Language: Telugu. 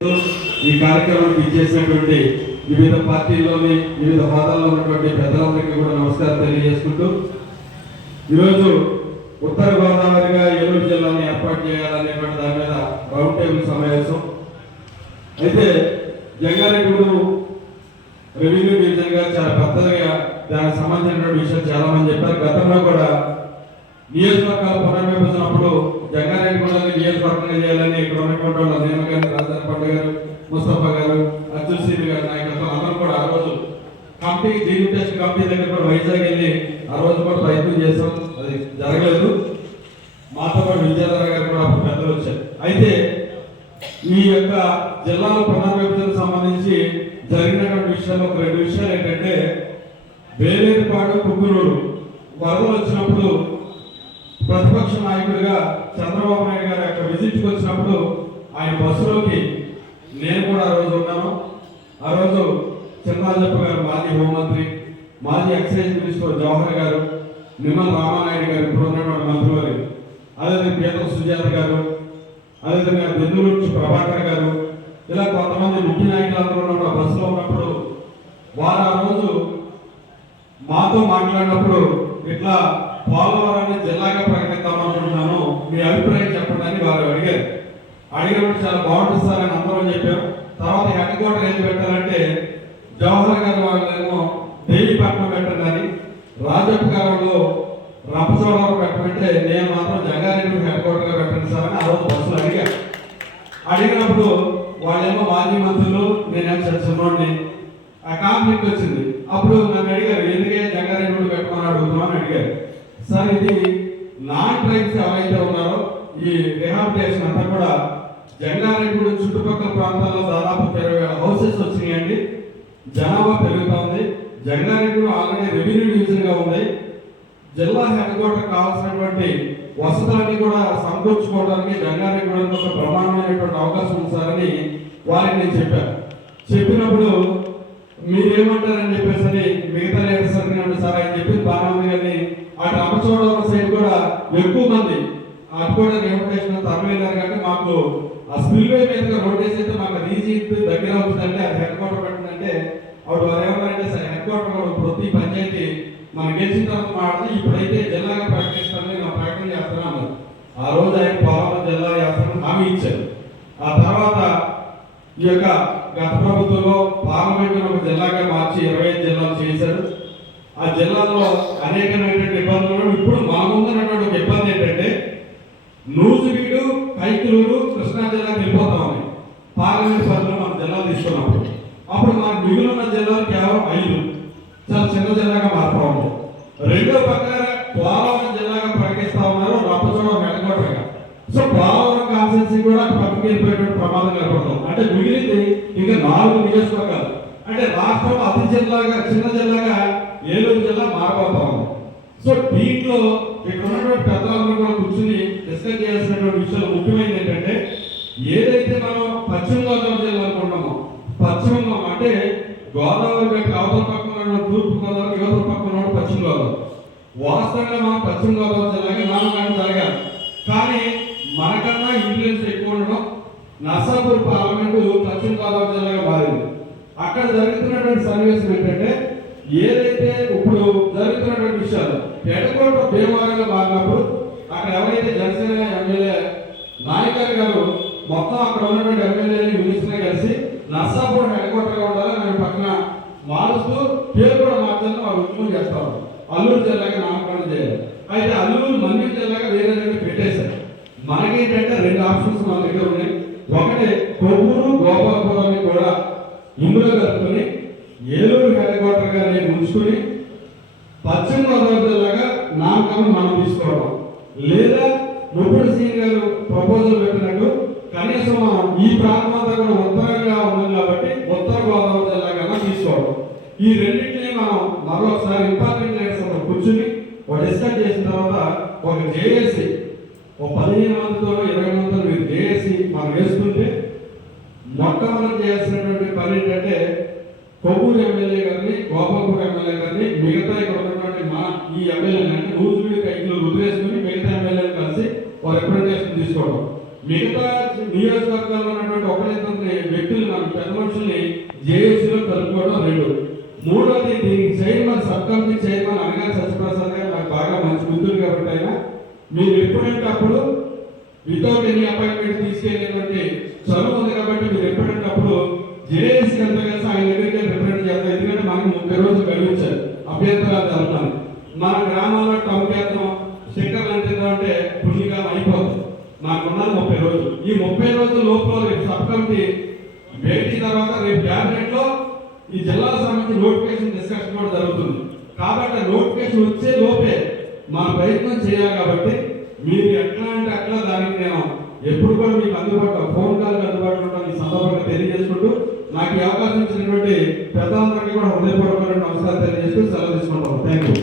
ఈ కార్యక్రమానికి ఇచ్చేసినటువంటి వివిధ పార్టీల్లోని వివిధ హోదాల్లో ఉన్నటువంటి పెద్దలందరికీ కూడా నమస్కారం తెలియజేసుకుంటూ ఈరోజు ఉత్తర గోదావరిగా ఏలూరు జిల్లాని ఏర్పాటు చేయాలనేటువంటి దాని మీద రౌండ్ టేబుల్ సమావేశం. అయితే జంగారెడ్డి రెవెన్యూ డివిజన్గా చాలా పెద్దగా దానికి సంబంధించినటువంటి విషయాలు చాలా మంది చెప్పారు. గతంలో కూడా నియోజకవర్గాల పునర్విభజనప్పుడు జంగారెడ్డి నియోజకవర్గంగా చేయాలని ఇక్కడ ఉన్నటువంటి వాళ్ళు ముస్తఫా గారు అర్జున్ సింగ్ గారు నాయకత్వం అందరూ కూడా ఆ రోజు కమిటీ జీవి టెస్ట్ కమిటీ దగ్గర కూడా వైజాగ్ వెళ్ళి ఆ రోజు కూడా ప్రయత్నం చేసాం అది జరగలేదు. మాతో పాటు విద్యాధర గారు కూడా పెద్దలు వచ్చారు. అయితే ఈ యొక్క జిల్లాల విభజనకు సంబంధించి జరిగినటువంటి విషయాలు ఒక రెండు విషయాలు ఏంటంటే వేలేరుపాడు కుక్కునూరు వరదలు వచ్చినప్పుడు ప్రతిపక్ష నాయకుడిగా చంద్రబాబు నాయుడు గారి యొక్క విజిట్కి వచ్చినప్పుడు ఆయన బస్సులోకి నేను కూడా ఆ రోజు ఉన్నాను. ఆ రోజు చిన్నాజప్ప గారు మాజీ హోంమంత్రి మాజీ ఎక్సైజ్ మినిస్టర్ జవహర్ గారు నిమ్మల రామానాయుడు గారు ఇప్పుడు ఉన్నటువంటి మంత్రివారు అదేవిధంగా పీతల సుజాత గారు అదేవిధంగా బెందులు నుంచి ప్రభాకర్ గారు ఇలా కొంతమంది ముఖ్య నాయకులందరూ ఉన్న బస్సులో ఉన్నప్పుడు వారు ఆ రోజు మాతో మాట్లాడినప్పుడు ఇట్లా పోలవరాన్ని జిల్లాగా ప్రకటిద్దామనుకుంటున్నాను మీ అభిప్రాయం చెప్పండి అని వారు అడిగారు. అడిగినప్పుడు చాలా బాగుంటుంది సార్ అని అందరం చెప్పారు. తర్వాత హెడ్ క్వార్టర్ ఏం పెట్టాలంటే జవహర్ గారు వాళ్ళేమో దేవిపట్నం పెట్టండి రాజప్ప గారు రంపచోడవరం పెట్టమంటే నేను మాత్రం జంగారెడ్డి హెడ్ క్వార్టర్గా పెట్టండి సార్ అని ఆ రోజు బస్సులు అడిగారు అడిగినప్పుడు వాళ్ళేమో మాజీ మంత్రులు నేనేమో చిన్నోడిని ఆ కాన్ఫ్లిక్ట్ వచ్చింది. అప్పుడు నన్ను అడిగారు ఎందుకే జంగారెడ్డి పెట్టమని అడుగుతున్నామని అడిగారు. సార్ ఇది నాన్ ట్రైబ్స్ ఎవరైతే ఉన్నారో ఈ రిహాబిటేషన్ అంతా కూడా జంగారెడ్డి చుట్టుపక్కల ప్రాంతాల్లో దాదాపు ఇరవై వేల హౌసెస్ వచ్చినాయండి. జనాభా పెరుగుతా ఉంది. జంగారెడ్డి ఆల్రెడీ రెవెన్యూ డివిజన్గా ఉంది. జిల్లా హెడ్ క్వార్టర్ కావాల్సినటువంటి వసతులన్నీ కూడా సమకూర్చుకోవడానికి జంగారెడ్డి ఒక ప్రమాణమైనటువంటి అవకాశం ఉంది సార్ అని వారికి నేను చెప్పాను. చెప్పినప్పుడు మీరేమంటారని చెప్పేసి అని మిగతా లీడర్స్ అడిగినప్పుడు సార్. ఆయన చెప్పింది బాగా ఉంది కానీ అటు అమ్మచోడవరం సైడ్ కూడా ఎక్కువ మంది అటు కూడా రిహబిటేషన్ తరలినారు కానీ మాకు ఆ స్పిల్వే మీదుగా రోడ్ వేసి అయితే మాకు అది దగ్గర అవుతుందంటే అది హెడ్ క్వార్టర్ పెట్టిందంటే అప్పుడు వారు ఏమన్నారంటే సార్ హెడ్ క్వార్టర్ కూడా ప్రతి పంచాయతీ మనం గెలిచిన తర్వాత మాట్లాడి ఇప్పుడైతే జిల్లాగా ప్రకటిస్తామని నా ప్రకటన చేస్తున్నాను ఆ రోజు ఆయన పోలవరం జిల్లా చేస్తామని హామీ ఇచ్చారు. ఆ తర్వాత ఈ యొక్క గత ప్రభుత్వంలో పార్లమెంట్ ఒక జిల్లాగా మార్చి ఇరవై ఐదు జిల్లాలు చేశారు. ఆ జిల్లాలో అనేకమైనటువంటి ఇబ్బందులు ఇప్పుడు మా ముందున్నటువంటి ఒక ఇబ్బంది ఏంటంటే నూజివీడు కైకులూరు కృష్ణా జిల్లాకి వెళ్ళిపోతా ఉన్నాయి. పార్లమెంట్ పరిధిలో మన జిల్లా తీసుకున్నప్పుడు. అప్పుడు మనకు మిగిలిన జిల్లాలు కేవలం ఐదు. చాలా చిన్న జిల్లాగా మారుతా ఉంది. రెండో పక్కన పోలవరం జిల్లాగా ప్రకటిస్తా ఉన్నారు. రప్పచోడ వెనకబడగా సో పోలవరం కాన్సెన్సీ కూడా పక్కకి వెళ్ళిపోయేటువంటి ప్రమాదం కనపడుతుంది అంటే మిగిలింది ఇంకా నాలుగు నియోజకవర్గాలు. అంటే రాష్ట్రం అతి జిల్లాగా చిన్న జిల్లాగా ఏలూరు జిల్లా మారబోతా ఉంది. సో దీంట్లో ఇక్కడ ఉన్నటువంటి పెద్దలందరూ కూడా కూర్చుని డిస్కస్ చేయాల్సినటువంటి విషయాలు ముఖ్యమైనది ఏంటంటే ఏదైతే మనం పశ్చిమ గోదావరి జిల్లా అనుకుంటామో పశ్చిమ అంటే గోదావరి యొక్క అవతల పక్కన తూర్పు గోదావరి యువతల పక్కన పశ్చిమ గోదావరి. వాస్తవంగా మనం పశ్చిమ గోదావరి జిల్లాకి నామకరణం జరగాలి. కానీ మనకన్నా ఇన్ఫ్లుయెన్స్ ఎక్కువ ఉండడం నర్సాపూర్ పార్లమెంటు పశ్చిమ గోదావరి జిల్లాగా మారింది. అక్కడ జరుగుతున్నటువంటి సన్నివేశం ఏంటంటే ఏదైతే ఇప్పుడు భీమవరంలో మారినప్పుడు అక్కడ ఎవరైతే జనసేన ఎమ్మెల్యే నాయకర్ గారు మొత్తం అక్కడ ఉన్నటువంటి ఎమ్మెల్యేని మినిస్టర్ కలిసి నర్సాపూర్ హెడ్ క్వార్టర్గా ఉండాలని మేము పక్కన మారుస్తూ పేరు కూడా మార్చాలని వారు ఉద్యమం చేస్తా ఉన్నారు అల్లూరు జిల్లాగా నామకరణం చేయాలి. అయితే అల్లూరు మంది జిల్లాగా వేరే దగ్గర పెట్టేశారు. మనకేంటంటే రెండు ఆప్షన్స్ మన దగ్గర ఉన్నాయి. ఒకటి కొవ్వూరు గోపాలపురాన్ని కూడా ఇందులో కలుపుకొని ఏలూరు హెడ్ క్వార్టర్గా నేను ఉంచుకొని పశ్చిమ గోదావరి జిల్లాగా నామకరణం మనం తీసుకోవడం లేదా ముప్పుడు సింగ్ గారు ప్రపోజల్ పెట్టినట్టు కనీసం మనం ఈ ప్రాంతం అంతా కూడా ఉత్తరంగా ఉంది కాబట్టి ఉత్తర గోదావరి జిల్లాగా తీసుకోవడం ఈ రెండింటిని మనం మరొకసారి ఇంపార్టెంట్ అంతా కూర్చుని ఒక డిస్కస్ చేసిన తర్వాత ఒక జేఏసీ ఒక పదిహేను మందితో ఇరవై మందితో మీరు జేఏసీ మనం వేసుకుంటే మొట్టమొదటి చేయాల్సినటువంటి కొవ్వూరు ఎమ్మెల్యే గారిని గోపాల్పూర్ ఎమ్మెల్యే గారిని మిగతా ఇక్కడ ఉన్నటువంటి మా ఈ ఎమ్మెల్యేని అంటే నూజివీడి కైకులు వదిలేసుకుని మిగతా ఎమ్మెల్యేని కలిసి ఒక రిప్రజెంటేషన్ తీసుకోవడం. మిగతా నియోజకవర్గాల్లో ఉన్నటువంటి ఒకరిద్దరిని వ్యక్తులు మన పెద్ద మనుషుల్ని జేఏసీలో కలుపుకోవడం రెండు. మూడోది దీనికి చైర్మన్ సబ్ కమిటీ చైర్మన్ అనగా సత్యప్రసాద్ గారు నాకు బాగా మంచి మిత్రులు కాబట్టి ఆయన. మీరు ఎప్పుడంటే అప్పుడు వితౌట్ ఎనీ అపాయింట్మెంట్ తీసుకెళ్ళేటువంటి చదువు ఉంది కాబట్టి మీరు ఎప్పుడంటే అప్పుడు జేఏసీ అంతా కలిసి ఆయన దగ్గరికి రిప్రజెంట్ చేస్తారు ఎందుకంటే మనకు ముప్పై రోజులు గడిపించారు. అభ్యంతరాలు జరుగుతాను మన గ్రామాల్లో టంకేద్దాం స్టిక్కర్లు అంటే పుణ్యకాలం అయిపోతుంది. మాకున్నది ముప్పై రోజులు. ఈ ముప్పై రోజుల లోపల రేపు సబ్ కమిటీ భేటీ తర్వాత రేపు క్యాబినెట్లో ఈ జిల్లాల సంబంధించి నోటిఫికేషన్ డిస్కషన్ కూడా జరుగుతుంది. కాబట్టి ఆ నోటిఫికేషన్ వచ్చే లోపే మన ప్రయత్నం చేయాలి కాబట్టి మీరు ఎట్లా అంటే అట్లా దానికి నేను ఎప్పుడు కూడా మీకు అందుబాటులో నాకు ఈ అవకాశం ఇచ్చినటువంటి పెద్దలందరికీ కూడా హృదయపూర్వకమైన నమస్కారం తెలియజేస్తూ సెలవు తీసుకుంటాం థ్యాంక్ యూ